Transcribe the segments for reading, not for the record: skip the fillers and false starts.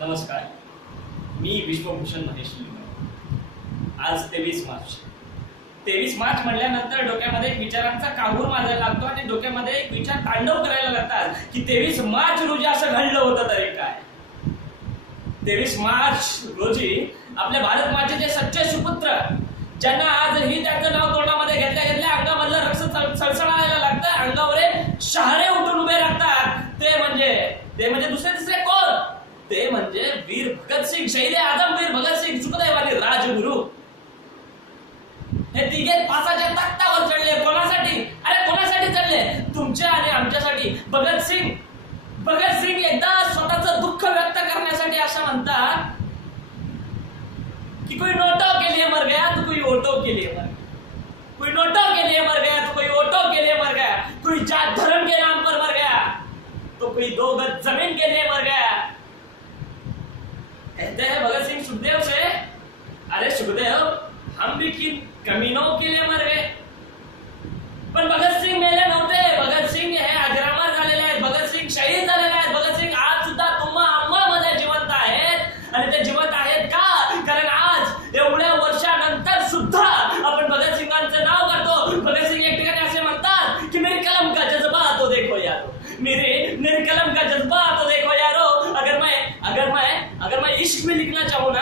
नमस्कार, मी विश्वभूषण महेश लिंगारे। आज 23 मार्च म्हणल्यानंतर डोक्यामध्ये एक विचारांचा काहूर माजायला लागतो आणि डोक्यामध्ये एक विचार तांडव करायला लागतात की 23 मार्च रोजी असं घडलं होतं तरी काय। 23 मार्च रोजी आपल्या भारत मातेचे सच्चे सुपुत्र ज्यांना आजही त्याचं नाव तोंडामध्ये घेतल्या अंगामधलं रक्त सळसळायला लागतं, अंगावर शहारे उठून उभे राहतात, ते म्हणजे दुसरे तिसरे कोण? ते म्हणजे वीर भगतसिंग, शहीद आजम वीर भगतसिंग, सुखदेव आणि राजगुरु। हे तिघे फासाच्या तख्तावर चढले कोणासाठी? अरे कोणासाठी चढले? तुमच्या आणि आमच्यासाठी। भगतसिंग एकदा स्वतःचं दुःख व्यक्त करण्यासाठी असं म्हणतात कि कोई नोटों के लिए मर गया तो कोई ओटो के लिए मर गया, कोई नोटों के लिए मर गया तो कोई ओटो के लिए मर गया, कोई जात धर्म के नाम पर मर गया तो कोई 2 गज जमीन के लिए मर गया। कहते हैं भगत सिंह सुखदेव से, अरे सुखदेव हम भी किन कमीनों के लिए मर गए? पण भगत सिंग मेले नव्हते। भगत सिंग हे अजरामर झालेले आहेत, भगत सिंग शहीद झालेले आहेत। भगत सिंग आज सुद्धा तुम्हा आम्हामध्ये जिवंत आहेत आणि ते जिवंत आहेत का? कारण आज एवढ्या वर्षानंतर सुद्धा आपण भगत सिंगांचं नाव करतो। भगत सिंग एक ठिकाणी असे म्हणतात की मेरी कलम का जज्बा तो देखो यारो, मेरी कलम का जज्बा तो देखो यारो। अगर मैं इश्क में लिखना चाहूँ ना,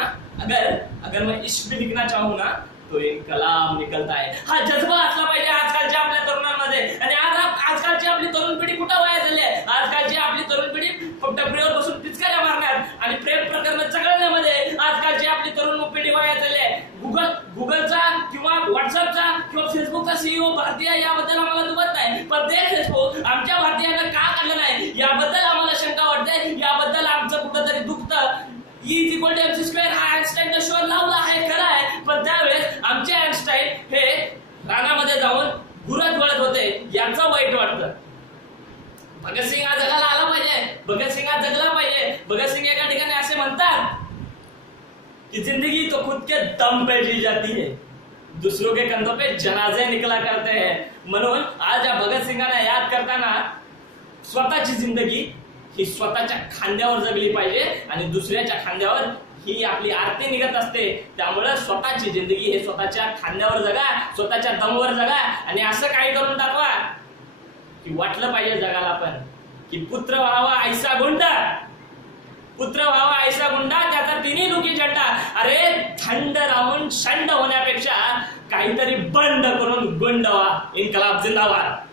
अगर मैं इश्क में लिखना चाहूँ ना तो एक कलाम निकलता है। हा जज्बा असला पाहिजे आजकालच्या आपल्या तरुणांमध्ये। आणि आजकालची आपली तरुण पिढी कुठं वाया झाली आहे? आजकालची आपली तरुण पिढी फक्त प्रेमवर बसून पिचकाऱ्या मारणार आणि प्रेम प्रकरण चघळण्यामध्ये आजकालची आपली तरुण पिढी वाया झाली आहे। गुगलचा किंवा व्हॉट्सअपचा किंवा फेसबुकचा CEO भारतीय याबद्दल आम्हाला दुमत नाही, पण ते फेसबुक आमच्या भारतीयांना का काढलं नाही याबद्दल आम्हाला शंका वाटते। याबद्दल आमचं कुठंतरी दुखतं। E=mc² हा आइन्स्टाईनचा शोध लावला आहे, खरं आहे, पण त्यावेळेस आमचे आइन्स्टाईन हे रानामध्ये जाऊन घुरत वळत होते, याचं वाईट वाटतं। भगतसिंग हा जगाला आला पाहिजे, भगतसिंग हा जगला पाहिजे। भगतसिंग एका ठिकाणी असे म्हणतात कि जिंदगी तो खुद के दम पे जी जाती है, दूसरों के कंधों पे जनाजे निकला करते हैं। म्हणून आज या भगतसिंगांना याद करताना स्वतःची जिंदगी ही स्वतःच्या खांद्यावर जगली पाहिजे आणि दुसऱ्याच्या खांद्यावर ही आपली आरती निघत असते। त्यामुळे स्वतःची जिंदगी हे स्वतःच्या खांद्यावर जगा, स्वतःच्या दमवर जगा आणि असं काही करून दाखवा की वाटलं पाहिजे जगाला पण की पुत्र व्हावा ऐसा गुंडा त्याचा तिन्ही दुखी झंडा। अरे थंड राहून शंड होण्यापेक्षा काहीतरी बंड करून गुंड व्हा। इन्कलाब जिंदाबाद।